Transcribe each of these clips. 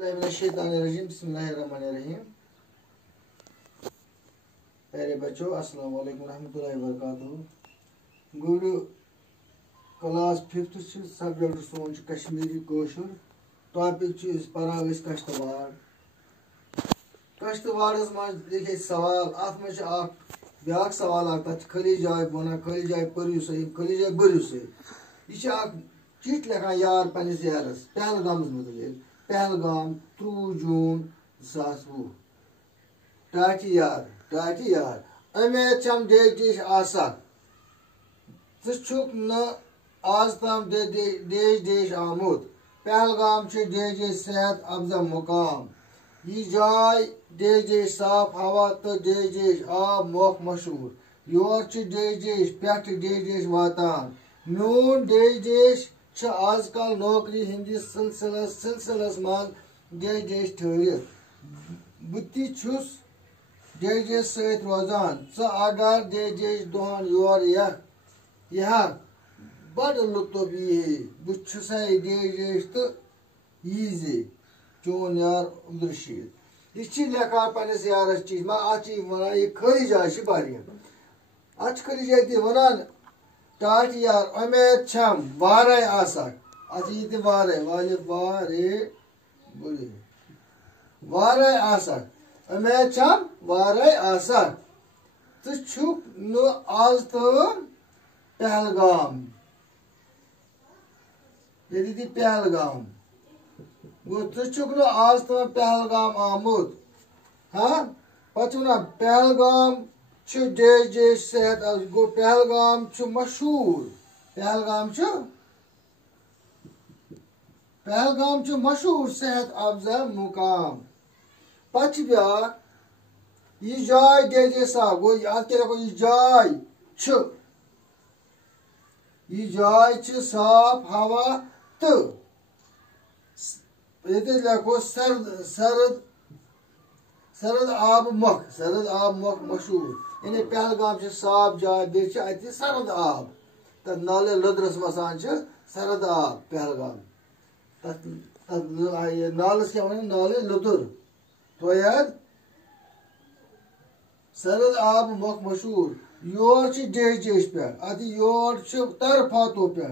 बिस्मिल्लाहिर्रहमानिर्रहीम। प्यारे बच्चों, अस्सलाम वालेकुम रहमतुल्लाहि व बरकातहू। गुड क्लास 5th सब्जेक्ट सोन कश्मीरी कोशुर। टॉपिक पढ़ान कश्तवाड़। कश्तवाड़स मज लिखे सवाल अत मे ब्या सवाल तथ खली जाए बना खली जाए पर्यु सही खली जाए बरु सही यह चिट लिखान यार पन्निस यारस पहलगाम मुतलिक। पहलगाम 3 जून 2020। टाटी यार अमे छम देश आसा षुक न आज तम देश आमुत। पहलगाम देश सेहत अफजा मुकाम। यह जाय देश साफ हवा तो देश आब मोख मशहूर। योर देश पे देश वातान। मोन देश आजकल नौकरी हंदिस सिलसिलस मज देश ठहरित। बुति छुस देश सत रोजान। अगर देश दोहन योर यह बड़ लुत्फ यह बुसा देश तो यीज चोन यार अब्दुलरशीद। यह लेखान पन्निस यारस चीज मा अत वन यह खली जाए अत खली जाए तह वन टाट यार उमेद छम वारे आसक अत यह वारे वाले वारे आसक उमेद छम वारे आसक तो छुक न आज तम पहलगाम ये पहलगाम गो तो छुक न आज तम पहलगाम आमुत। हाँ पत वन पहलगाम देश सेहत गो पहलगाम मशहूर। पहलगाम मशहूर सेहत अफजा मुकाम। पत ब्या यह जाय देश साफ गो अत यह जाय साफ हवा तो ये लिखो सरद आब मख मशहूर। यानी पहलगाम साफ जाय बे सरद आब तथ नाले लदरस वसान सरद आब पहलगाम नालस क्या वन नाले लुदुर तो याद सरद आब मख मशहूर। योर देश पे अत योर तरफातो पे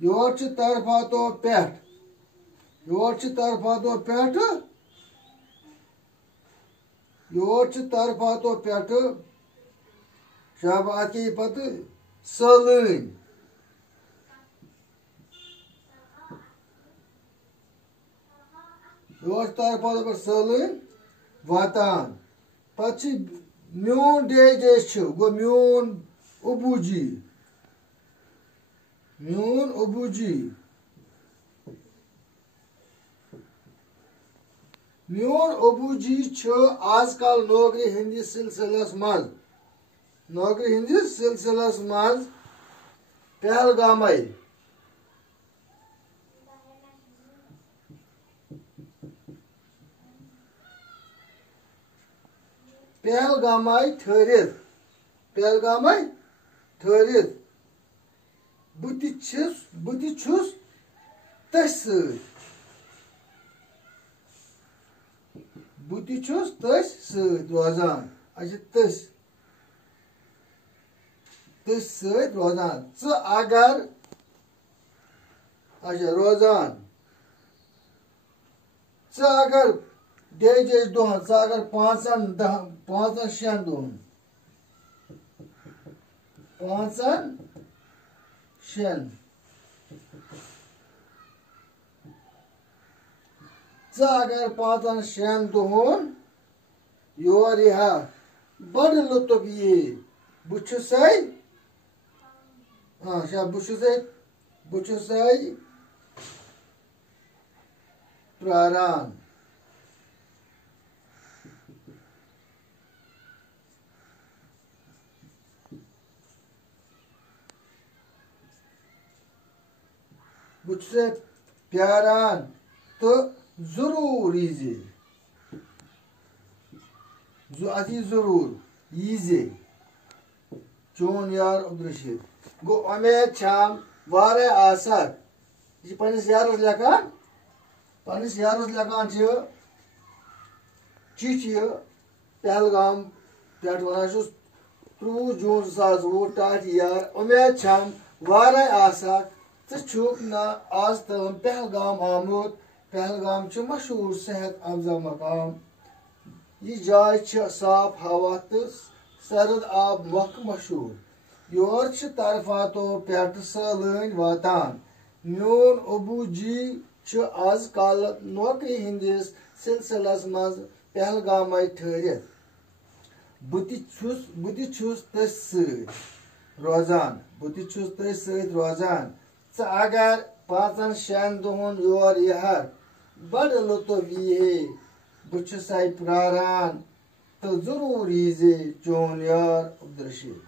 योर तरफातो पेट शब अत पत सलन योर तरफातो पे सलन वातान। पत मोन देश गो मोन अबूजी आजकल नौकरी हंदिस सिलसिलस मज पहलगाम ठहरित बुति छुस तस रोजान तस रोजान अगर रोजान अगर देश दोहन अगर 5-6 दोहन 5-6 अगर 5-6 दोहन योर यह बड़ लुत्फ यह बुछुसै प्रारान। बुछुसै प्यारान तो जरूर जरूर यीजे चोन यार अब्दुलरशीद। گو امید چھام وارے آسک یہ پنس یارس لکھان چٹھ یہ پہلگام پہ ونان 13 جون 2020 ٹاٹ یار امید چھم وارے آسک ژٕ نا آز تام پہلگام آمت پہلگام چھ مشہور صحت افزا مقام یہ جائے چھ صاف ہوا تو سرد آب مۄکھ مشہور یور چھ طرفاتو پٮ۪ٹھ سٲلٲنۍ واتان میون ابو جی چھ آز کل نوکری ہندس سلسلس مز پہلگامے ٹھہرت بہٕ تہِ چھُس تٔتھۍ سۭتۍ روزان ژٕ اگر 5-6 دۄہن یور یِہکھ بڑٕ لطف ییٖہے بہٕ چھُسے پراران تہٕ ضروٗر ییٖزِ چون یار عبدالرشیٖد